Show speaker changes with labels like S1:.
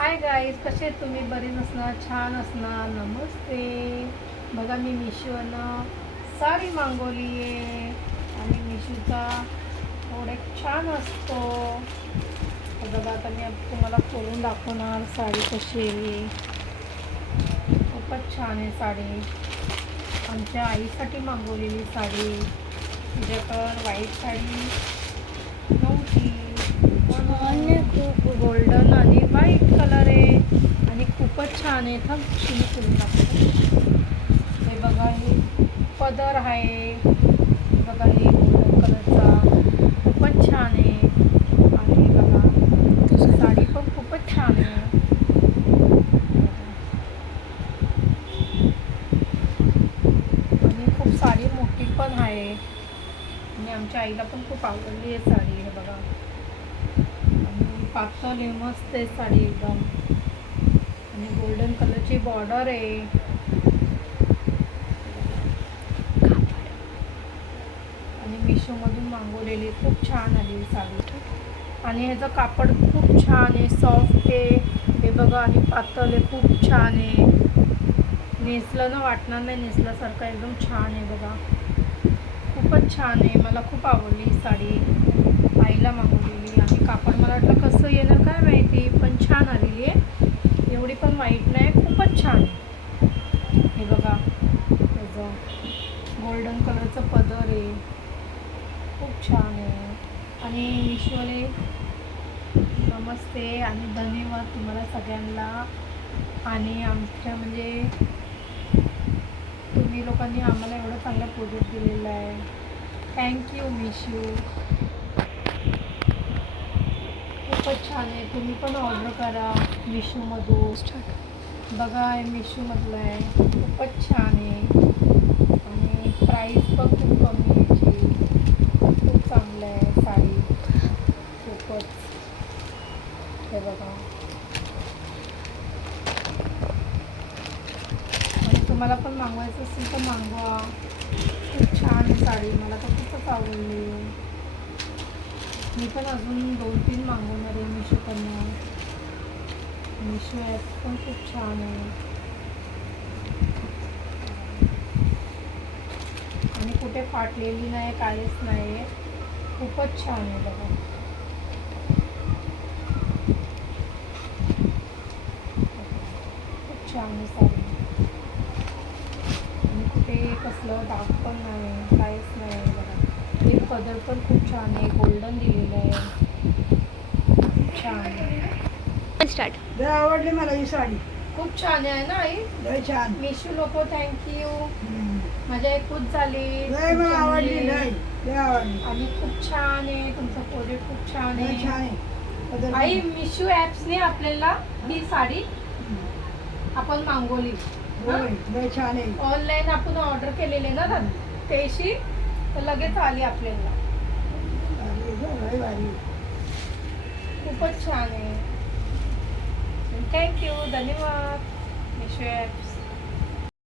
S1: Hi guys कसे तुम्ही? बरीच असणार छान असणार. नमस्ते. बघा मी मिशोनं साडी मागवली आहे. आणि मिशोचा प्रोडक्ट छान असतो. बघा आता मी तुम्हाला खोलून दाखवणार साडी कशी आहे खूपच छान आहे साडी. आमच्या आईसाठी मागवलेली साडी. तिच्याकडं व्हाईट साडी नव्हती पण गोल्डन आणि व्हाईट कलर आहे आणि खूपच छान आहे. थांब शिनी खोलून दाखवते हे बघा हे पदर आहे. बघा हे गोल्डन कलरचा. खूपच छान आहे. आणि बघा साडी पण खूपच छान आहे. आणि खूप साडी मोठी पण आहे. आणि आमच्या आईला पण खूप आवडली आहे साडी हे बघा. आणि पातळ आहे मस्त आहे साडी एकदम. आणि गोल्डन कलरची बॉर्डर आहे. आणि मिशोमधून मागवलेली खूप छान आली साडी. आणि ह्याचं कापड खूप छान आहे सॉफ्ट आहे. हे बघा आणि पातळ आहे खूप छान आहे. नेसलं ना वाटणार नाही नेसल्यासारखं एकदम छान आहे बघा. खूपच छान आहे मला खूप आवडली ही साडी. आईला मागवलेली आणि कापड मला वाटलं कसं येणार काय माहिती पण छान आलेली आहे एवढी पण वाईट नाही खूपच छान आहे हे बघा त्याचं गोल्डन कलरचं पदर आहे. खूप छान आहे. आणि विश्वले नमस्ते आणि धन्यवाद तुम्हाला सगळ्यांना. आणि आमच्या म्हणजे तुम्ही लोकांनी आम्हाला एवढं चांगला प्रोजेक्ट दिलेला आहे. थँक्यू मिशू खूपच छान आहे. तुम्ही पण ऑर्डर करा मिशोमधून. बघा हे मिशोमधलं आहे. खूपच छान आहे. प्राईस पण खूप कमी आहे याची. खूप चांगलं आहे साडी. खूपच. हे बघा. आणि तुम्हाला पण मागवायचं असेल तर मागवा. खूप छान आहे साडी. मला तर खूपच आवडली. मी पण अजून दोन तीन मागवणार आहे मिशोकडनं. मिशो ॲप पण खूप छान आहे आणि कुठे फाटलेली नाही काहीच नाही खूपच छान आहे बघा. खूप छान आहे साडी. आणि कुठे कसलं डाग पण नाही काहीच नाही बघा. एक पदर पण खूप छान आहे गोल्डन दिलेलं आहे. खूप छान आहे.
S2: स्टार्ट
S3: आवडली मला ही साडी.
S1: खूप छान आहे ना आई?
S3: लय छान.
S1: मिशू लोक थँक्यू. मजा एकूच झाली.
S3: लय मला आवडली. लय लय आवडली.
S1: आणि खूप छान आहे तुमचा प्रोजेक्ट खूप छान
S3: लय
S1: आहे.
S3: छान आहे.
S1: आई मिशू ॲप्सने आपल्याला ही साडी आपण मागवली.
S3: होय, लय छान आहे.
S1: ऑनलाईन आपण ऑर्डर केलेले ना दादा? त्याशी तर लगेच आली आपल्याला.
S3: भारी आहे गं, लय भारी आहे.
S1: खूपच छान आहे. थँक्यू धन्यवाद. मिशो ॲप्स